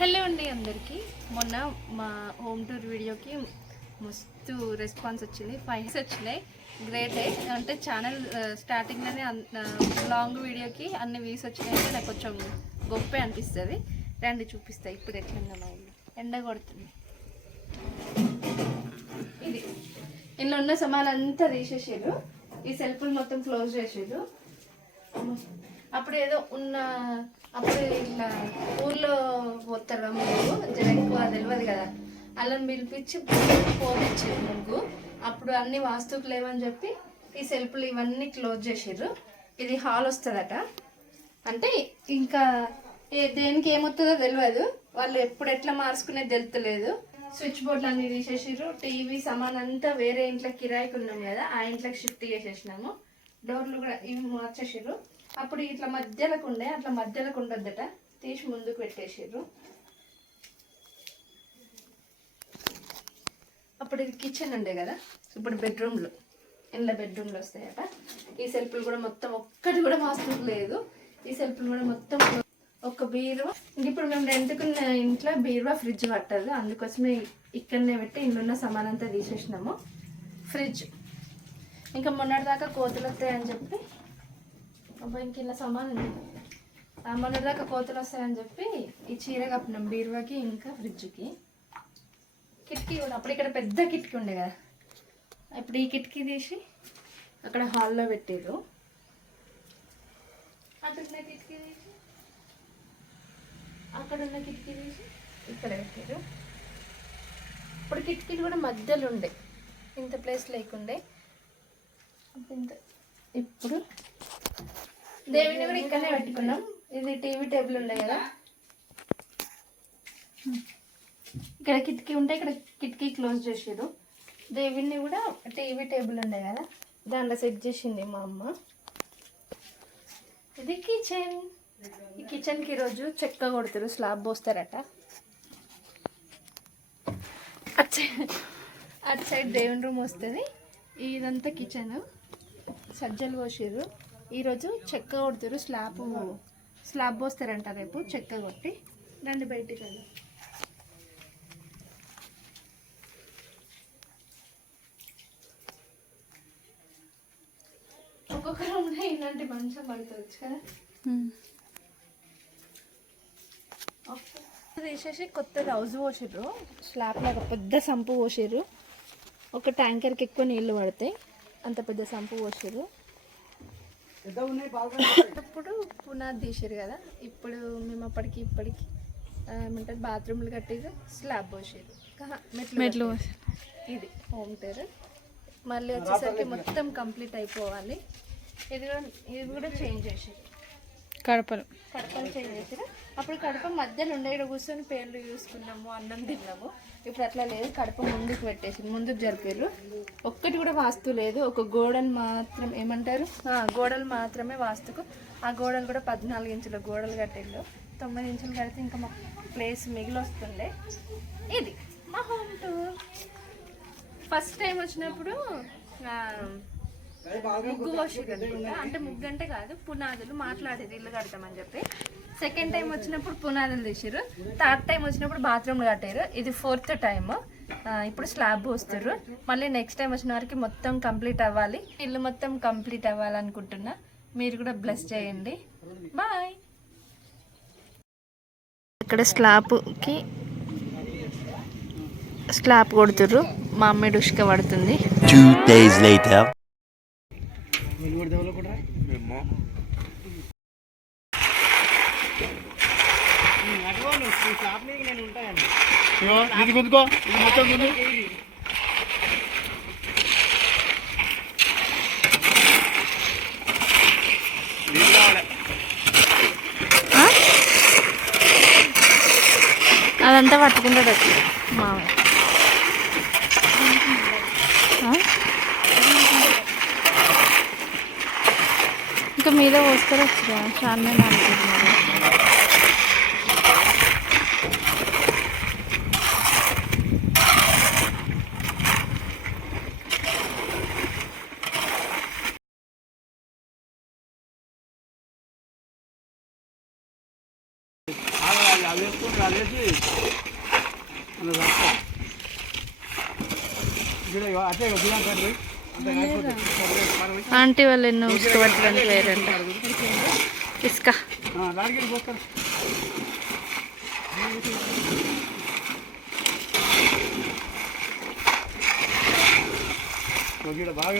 Hello అండి అందరికీ. మొన్న మా హోమ్ టూర్ వీడియోకి మస్తు రెస్పాన్స్ వచ్చింది. 5 వచ్చినాయి. గ్రేటే. అంటే ఛానల్ స్టార్టింగ్లోనే లాంగ్ వీడియోకి అన్ని వ్యూస్ వచ్చినాయంటే నాకు కొంచెం గొప్పే అనిపిస్తుంది. రండి చూపిస్తాయి ఇప్పుడు ఎట్లుందో మా ఇల్లు. ఎండ కొడుతుంది. ఇది ఇంట్లో ఉన్న సామాన్లంతా తీసేసారు. ఈ సెల్ఫ్లు మొత్తం క్లోజ్ చేసారు. అప్పుడు ఏదో ఉన్న అప్పుడు ఇట్లా ఊర్లో పోతారు ముగ్గు జర ఎక్కువ తెలియదు కదా, అల్లని పిలిపించి పోపించారు ముగ్గు. అప్పుడు అన్ని వాస్తువులు లేవని చెప్పి ఈ సెల్ఫ్లు ఇవన్నీ క్లోజ్ చేసారు. ఇది హాల్ వస్తుందట. అంటే ఇంకా దేనికి ఏమవుతుందో తెలియదు. వాళ్ళు ఎప్పుడు ఎట్లా మార్చుకునేది తెలుస్తలేదు. స్విచ్ బోర్డులు అన్నీ తీసేసారు. టీవీ సామాన్ అంతా వేరే ఇంట్లో కిరాయికి ఉన్నాం కదా, ఆ ఇంట్లోకి షిఫ్ట్ చేసేసినాము. డోర్లు కూడా ఇవి మార్చేసారు. అప్పుడు ఇట్లా మధ్యలోకి ఉండే, అట్లా మధ్యలోకి ఉండొద్దట, తీసి ముందుకు పెట్టేసారు. అప్పుడు ఇది కిచెన్ ఉండే కదా, ఇప్పుడు బెడ్రూమ్లు, ఇంట్లో బెడ్రూమ్లు వస్తాయట. ఈ సెల్ఫ్లు కూడా మొత్తం ఒక్కటి కూడా వాస్తువు లేదు. ఈ సెల్ఫ్లు కూడా మొత్తం ఒక బీరువా. ఇప్పుడు మేము రెంట్కున్న ఇంట్లో బీరువా ఫ్రిడ్జ్ పట్టదు, అందుకోసమే ఇక్కడనే పెట్టి ఇంట్లో సామానంతా తీసేసినాము. ఫ్రిడ్జ్ ఇంకా మొన్నటిదాకా కోతులు వస్తాయని చెప్పి, అబ్బాయి ఇంక ఇలా సామాన్ మొన్నటిదాకా కోతులు వస్తాయని చెప్పి ఈ చీర కప్పినాం బీరువాకి ఇంకా ఫ్రిడ్జ్కి. కిటికీ కూడా అప్పుడు ఇక్కడ పెద్ద కిటికీ ఉండే కదా, ఇప్పుడు ఈ కిటికీ తీసి అక్కడ హాల్లో పెట్టారు. అక్కడున్న కిటికీ తీసి అక్కడున్న కిటికీ తీసి ఇక్కడ పెట్టారు. ఇప్పుడు కిటికీలు కూడా మధ్యలో ఉండే, ఇంత ప్లేస్ లేకుండే. ఇప్పుడు దేవుని కూడా ఇక్కడనే పెట్టుకున్నాం. ఇది టీవీ టేబుల్ ఉండే కదా, ఇక్కడ కిటికీ ఉంటే ఇక్కడ కిటికీ క్లోజ్ చేసారు. దేవుని కూడా టీవీ టేబుల్ ఉండే కదా, దాంట్లో సెట్ చేసింది మా అమ్మ. ఇది కిచెన్. ఈ కిచెన్కి ఈరోజు చెక్క కొడతారు, స్లాబ్ పోస్తారట. అటు సైడ్ దేవుని రూమ్ వస్తుంది. ఇదంతా కిచెన్. సజ్జలు పోసారు. ఈరోజు చెక్క కొడతారు, స్లాబ్ పోస్తారంట రేపు చెక్క కొట్టి. రండి బయటికి వెళ్ళి. ఒక్కొక్క రూమ్లో ఇలాంటి మంచం పడుకోవచ్చు కదా. తీసేసి కొత్తగా హౌస్ పోసారు. స్లాబ్ లాగా పెద్ద సంపు పోసారు. ఒక ట్యాంకర్కి ఎక్కువ నీళ్ళు పడతాయి, అంత పెద్ద సంపు పోసారు. అప్పుడు పునాది తీసారు కదా, ఇప్పుడు మేము ఇప్పటికి ఏమంటారు బాత్రూమ్లు కట్టారు, స్లాబ్ పోసారు, మెట్లు. ఇది హోమ్ టూర్. మళ్ళీ వచ్చేసరికి మొత్తం కంప్లీట్ అయిపోవాలి. ఇది కూడా చేంజ్ చేసారు. కడపలు చేంజ్ చేసారు. అప్పుడు కడప మధ్యలో ఉండే, ఇక్కడ కూర్చొని పేర్లు చూసుకున్నాము, అన్నం తిన్నాము. ఇప్పుడు అట్లా లేదు, కడప ముందుకు పెట్టేసి ముందుకు జరిపారు. ఒక్కటి కూడా వాస్తు లేదు. ఒక గోడలు మాత్రం ఏమంటారు, గోడలు మాత్రమే వాస్తుకు. ఆ గోడలు కూడా 14 ఇంచుల గోడలు కట్టిళ్ళు. 9 ఇంచులు కడితే ఇంకా మా ప్లేస్ మిగిలి వస్తుండే. ఇది మా హోమ్ టూర్. ఫస్ట్ టైం వచ్చినప్పుడు ముగ్గు పోసిరు అనుకుంటా. అంటే ముగ్గు అంటే కాదు, పునాదులు మాట్లాడేది ఇల్లు కడతామని చెప్పి. సెకండ్ టైం వచ్చినప్పుడు పునాదులు తీసారు. థర్డ్ టైం వచ్చినప్పుడు బాత్రూమ్లు కట్టారు. ఇది 4th టైం. ఇప్పుడు స్లాబ్ పోస్తారు. మళ్ళీ నెక్స్ట్ టైం వచ్చిన వరకు మొత్తం కంప్లీట్ అవ్వాలి. ఇల్లు మొత్తం కంప్లీట్ అవ్వాలనుకుంటున్నా. మీరు కూడా బ్లెస్ చేయండి. బాయ్. ఇక్కడ స్లాబ్ కొడుతుర్రు. మా అమ్మ డుష్క పడుతుంది. 2 days later. ఇది గుందుకో, ఇది మొత్తం గుందు. అదంతా పట్టుకుంటాడు మామయ్య. ఇంకా మీద వస్తారు చాలా అనుకుంటున్నారు. ఆంటీ వాళ్ళు ఎన్నో ఇష్టపడడానికి వేరంట ఇసుక బాగా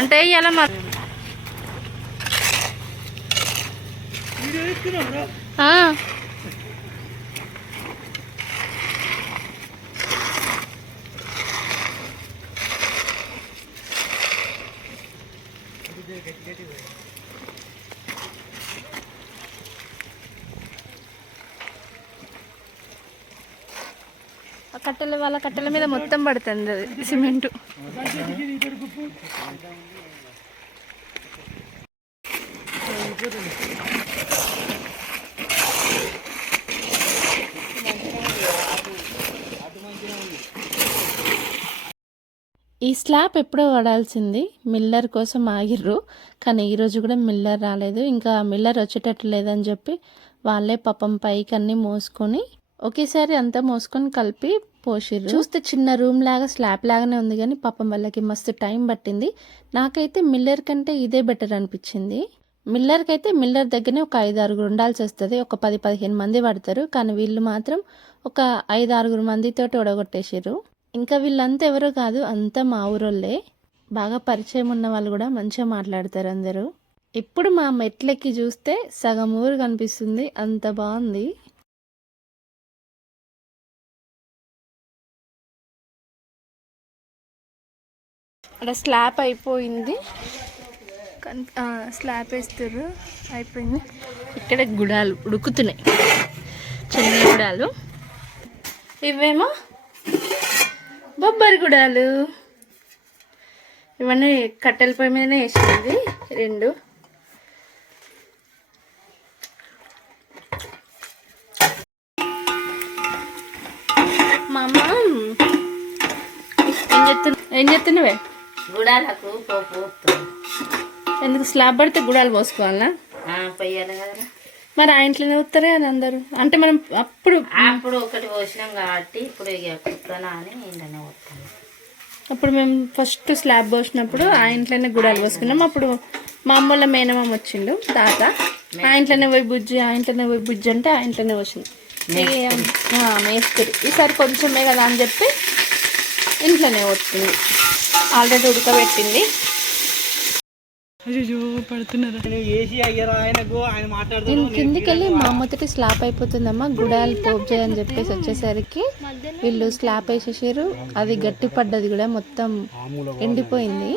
అంటే ఇలా మరి కట్టెల వాళ్ళ కట్టెల మీద మొత్తం పడుతుంది అది సిమెంటు. ఈ స్లాబ్ ఎప్పుడో పడాల్సింది, మిల్లర్ కోసం ఆగిర్రు. కానీ ఈరోజు కూడా మిల్లర్ రాలేదు. ఇంకా మిల్లర్ వచ్చేటట్టు లేదని చెప్పి వాళ్ళే పాపం పైకి అన్నీ మోసుకొని ఒకేసారి అంతా మోసుకొని కలిపి పోసిర్రు. చూస్తే చిన్న రూమ్ లాగా స్లాబ్ లాగానే ఉంది, కానీ పాపం వాళ్ళకి మస్తు టైం పట్టింది. నాకైతే మిల్లర్ కంటే ఇదే బెటర్ అనిపించింది. మిల్లర్కి అయితే మిల్లర్ దగ్గరనే ఒక 5-6 ఉండాల్సి వస్తుంది, ఒక 10-15 మంది పడతారు. కానీ వీళ్ళు మాత్రం ఒక 5-6 మందితోటి ఒడగొట్టేసారు. ఇంకా వీళ్ళంతా ఎవరో కాదు, అంతా మా ఊరోళ్ళే. బాగా పరిచయం ఉన్న వాళ్ళు కూడా మంచిగా మాట్లాడతారు అందరూ. ఇప్పుడు మా మెట్లెక్కి చూస్తే సగం ఊరు కనిపిస్తుంది, అంత బాగుంది. అక్కడ స్లాబ్ అయిపోయింది, స్లాబ్ వేస్తారు అయిపోయింది. ఇక్కడ గుడాలు ఉడుకుతున్నాయి, చిన్న గుడాలు. ఇవేమో బొబ్బరి గుడాలు. ఇవన్నీ కట్టెల పొయ్యి మీదనే వేసింది 2. మా అమ్మ ఏం చెప్తున్నావే? గుడాలకు పోపు ఎందుకు స్లాబ్ పడితే గుడాలు పోసుకోవాలా? పొయ్యాలి కదా మరి ఆ ఇంట్లోనే ఊతారే అది అందరూ. అంటే మనం అప్పుడు ఒకటి పోసినాం కాబట్టి ఇప్పుడు ఇక కుక్కనా అని ఇంట్లోనే పోతాను. అప్పుడు మేము ఫస్ట్ స్లాబ్ పోసినప్పుడు ఆ ఇంట్లోనే గుడాలు పోసుకున్నాం. అప్పుడు మా అమ్మోళ్ళ మేనమామ వచ్చిండు తాత, ఆ ఇంట్లోనే పోయి బుజ్జి, ఆ ఇంట్లోనే పోయి బుజ్జి అంటే ఆ ఇంట్లోనే వచ్చింది మేస్త్రి. ఈసారి కొంచెమే కదా అని చెప్పి ఇంట్లోనే వస్తుంది. ఆల్రెడీ ఉడకబెట్టింది. నేను కిందికి వెళ్ళి మా అమ్మతోటి స్లాబ్ అయిపోతుందమ్మా, గుడాలు పోపు చేయని చెప్పేసి వచ్చేసరికి వీళ్ళు స్లాబ్ వేసేసారు. అది గట్టి పడ్డది కూడా, మొత్తం ఎండిపోయింది.